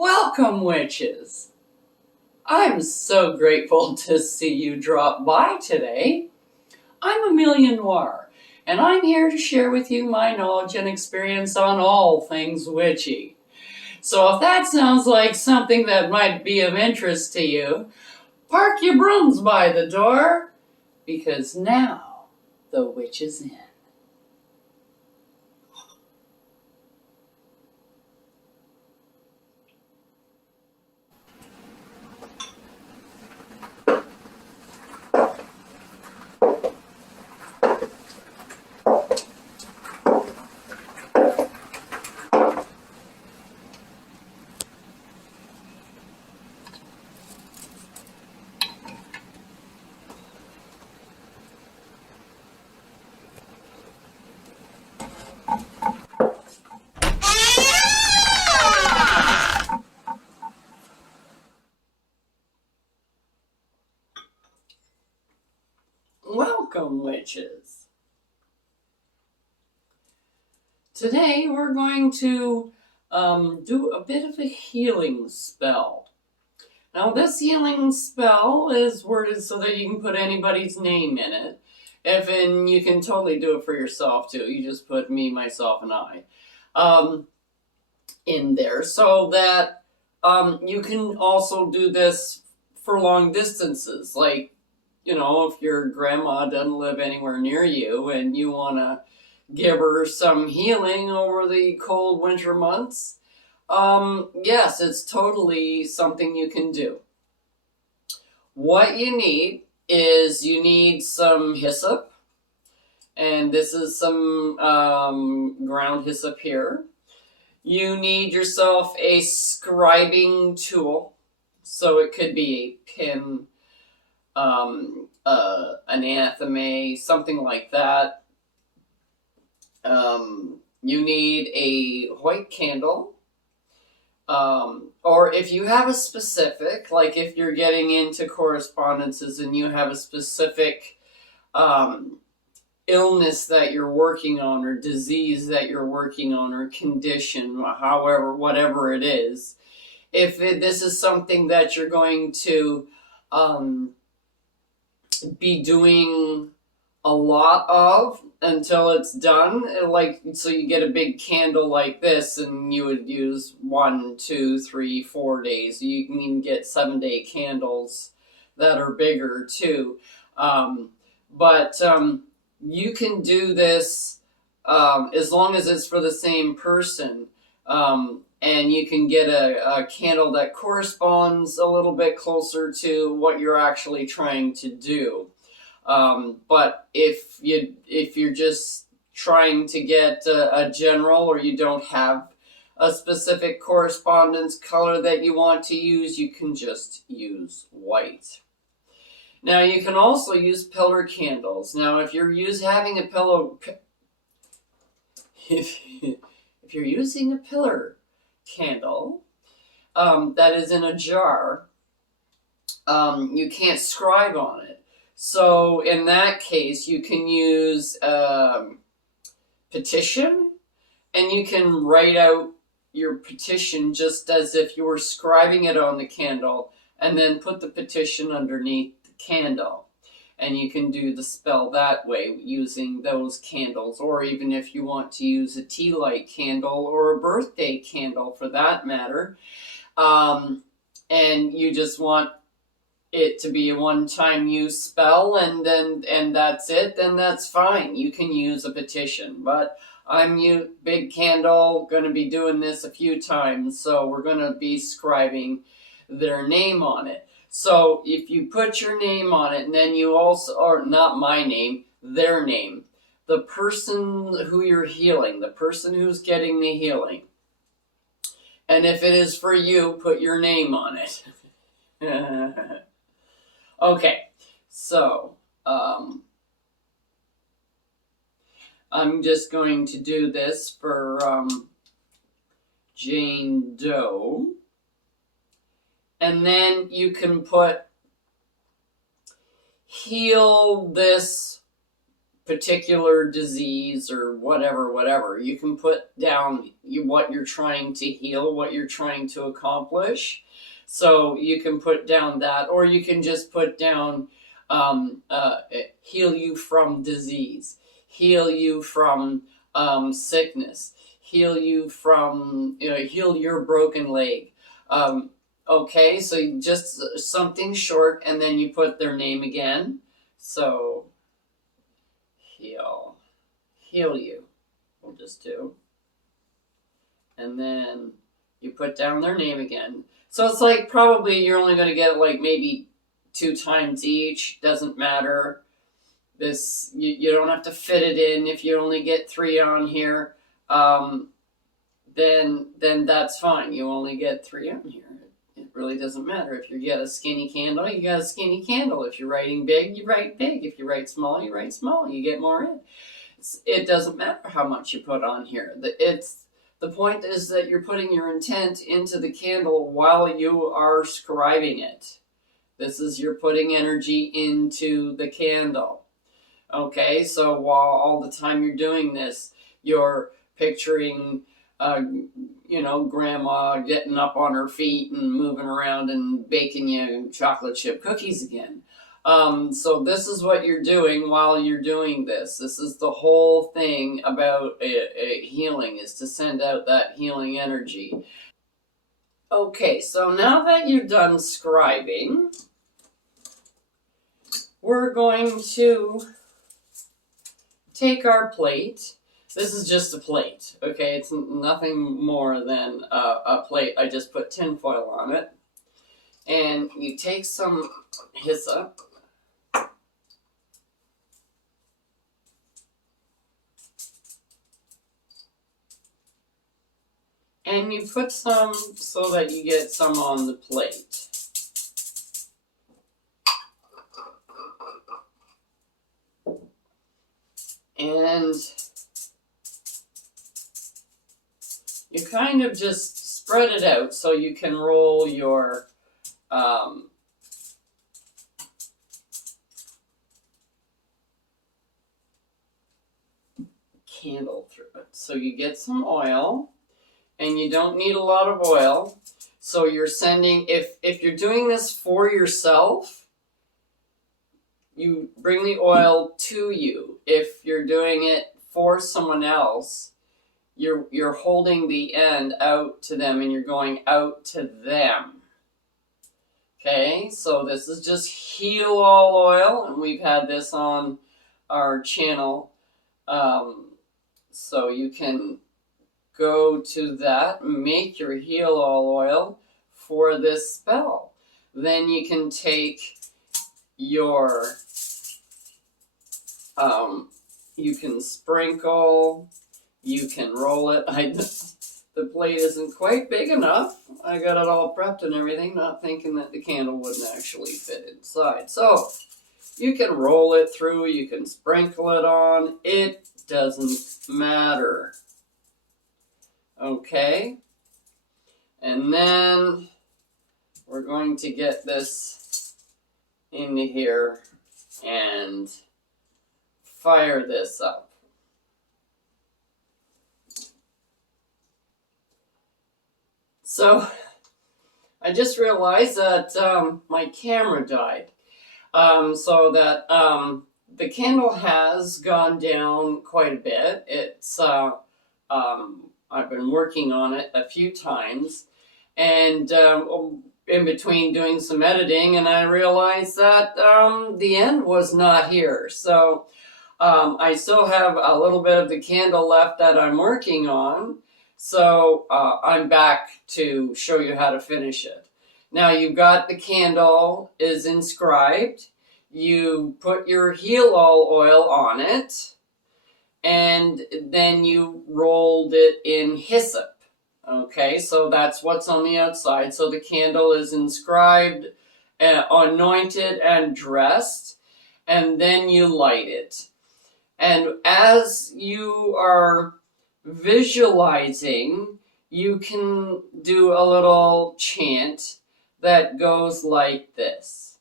Welcome, witches! I'm so grateful to see you drop by today. I'm Amelia Noir, and I'm here to share with you my knowledge and experience on all things witchy. So if that sounds like something that might be of interest to you, park your brooms by the door, because now the witch is in. Welcome, witches! Today we're going to do a bit of a healing spell. Now this healing spell is worded so that you can put anybody's name in it. And you can totally do it for yourself too. You just put me, myself, and I in there so that you can also do this for long distances. Like, if your grandma doesn't live anywhere near you and you want to give her some healing over the cold winter months, yes, it's totally something you can do. What you need is some hyssop, and this is some ground hyssop here. You need yourself a scribing tool, so it could be a pin, an anathema, something like that. You need a white candle, or if you have a specific, like if you're getting into correspondences and you have a specific illness that you're working on, or disease that you're working on, or condition, however, whatever it is, this is something that you're going to be doing a lot of until it's done, so you get a big candle like this, and you would use 1, 2, 3, 4 days. You can even get 7-day candles that are bigger too. But you can do this as long as it's for the same person. And you can get a candle that corresponds a little bit closer to what you're actually trying to do. But if you're just trying to get a general, or you don't have a specific correspondence color that you want to use, you can just use white. Now you can also use pillar candles. Now if you're having a pillow, if you're using a pillar candle that is in a jar, you can't scribe on it. So in that case, you can use petition, and you can write out your petition just as if you were scribing it on the candle, and then put the petition underneath the candle. And you can do the spell that way using those candles, or even if you want to use a tea light candle or a birthday candle for that matter, and you just want it to be a one-time use spell, and that's it, then that's fine. You can use a petition. But I'm big candle, going to be doing this a few times, so we're going to be scribing their name on it. So if you put your name on it, and then you also, or not my name, their name, the person who you're healing, the person who's getting the healing, and if it is for you, put your name on it. Okay, so I'm just going to do this for Jane Doe. And then you can heal this particular disease or whatever. You can put down what you're trying to heal, what you're trying to accomplish. So you can put down that, or you can just put down heal you from disease, heal you from sickness, heal you from, heal your broken leg. Okay, so just something short, and then you put their name again. So heal you, we'll just do. And then you put down their name again. So it's like probably you're only going to get like maybe 2 times each, doesn't matter. This, you don't have to fit it in. If you only get 3 on here, then that's fine. You only get 3 on here. It really doesn't matter. If you get a skinny candle, you got a skinny candle. If you're writing big, you write big. If you write small, you write small. You get more in. It doesn't matter how much you put on here. The point is that you're putting your intent into the candle while you are scribing it. This is, you're putting energy into the candle. Okay, so while all the time you're doing this, you're picturing, grandma getting up on her feet and moving around and baking you chocolate chip cookies again. So this is what you're doing while you're doing this. This is the whole thing about a healing, is to send out that healing energy. Okay, so now that you're done scribing, we're going to take our plate. This is just a plate, okay? It's nothing more than a plate. I just put tin foil on it. And you take some hyssop. And you put some so that you get some on the plate. And you kind of just spread it out so you can roll your candle through it. So you get some oil, and you don't need a lot of oil. So you're sending, if you're doing this for yourself, you bring the oil to you. If you're doing it for someone else, you're holding the end out to them, and you're going out to them. Okay, so this is just Heal All Oil, and we've had this on our channel. So you can go to that, make your Heal All Oil for this spell. Then you can take your, you can sprinkle, you can roll it. The plate isn't quite big enough. I got it all prepped and everything, not thinking that the candle wouldn't actually fit inside. So you can roll it through, you can sprinkle it on, it doesn't matter. Okay, and then we're going to get this into here and fire this up. So I just realized that my camera died. So that the candle has gone down quite a bit. It's I've been working on it a few times, and in between doing some editing, and I realized that the end was not here. So I still have a little bit of the candle left that I'm working on. So I'm back to show you how to finish it. Now you've got the candle is inscribed. You put your Heal All oil on it, and then you rolled it in hyssop. Okay, so that's what's on the outside. So the candle is inscribed, anointed, and dressed, and then you light it. And as you are visualizing, you can do a little chant that goes like this.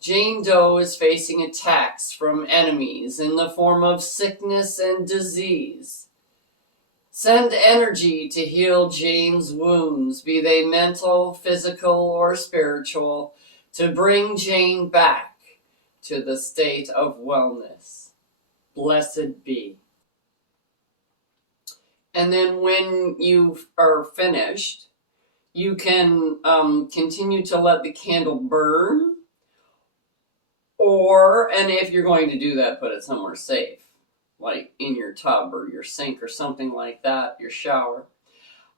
Jane Doe is facing attacks from enemies in the form of sickness and disease. Send energy to heal Jane's wounds, be they mental, physical, or spiritual, to bring Jane back to the state of wellness. Blessed be. And then when you are finished, you can continue to let the candle burn, and if you're going to do that, put it somewhere safe, like in your tub or your sink or something like that, your shower.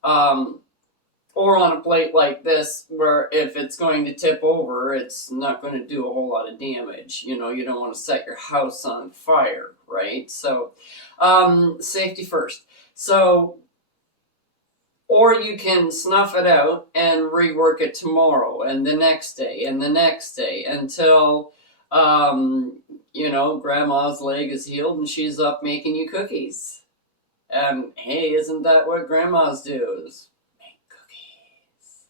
Or on a plate like this, where if it's going to tip over, it's not going to do a whole lot of damage. You don't want to set your house on fire, right? So, safety first. So, or you can snuff it out and rework it tomorrow and the next day and the next day until, grandma's leg is healed and she's up making you cookies. And hey, isn't that what grandmas do? Is make cookies.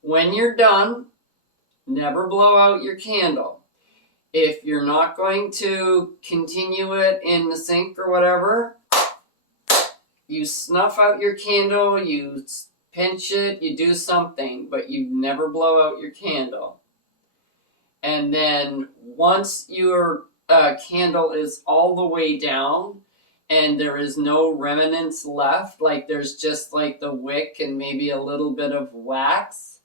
When you're done, never blow out your candle. If you're not going to continue it in the sink or whatever, you snuff out your candle, you pinch it, you do something, but you never blow out your candle. And then once your candle is all the way down and there is no remnants left, like there's just like the wick and maybe a little bit of wax,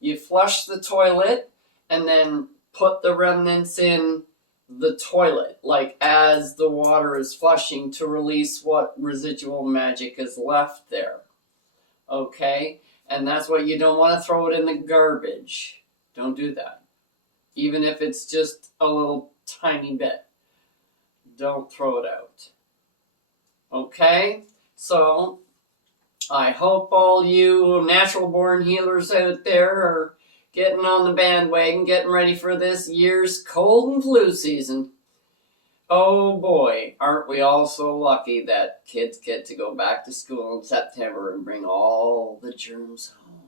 you flush the toilet and then put the remnants in the toilet, like as the water is flushing, to release what residual magic is left there. Okay? And that's why you don't want to throw it in the garbage. Don't do that. Even if it's just a little tiny bit. Don't throw it out. Okay? So, I hope all you natural born healers out there are getting on the bandwagon, getting ready for this year's cold and flu season. Oh boy, aren't we all so lucky that kids get to go back to school in September and bring all the germs home.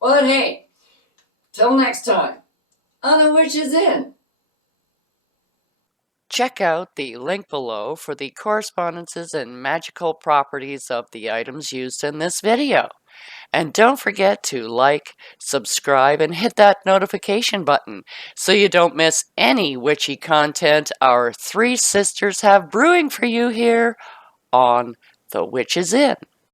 But hey, till next time, on The Witch's Inn. Check out the link below for the correspondences and magical properties of the items used in this video. And don't forget to like, subscribe, and hit that notification button so you don't miss any witchy content our three sisters have brewing for you here on The Witch's Inn.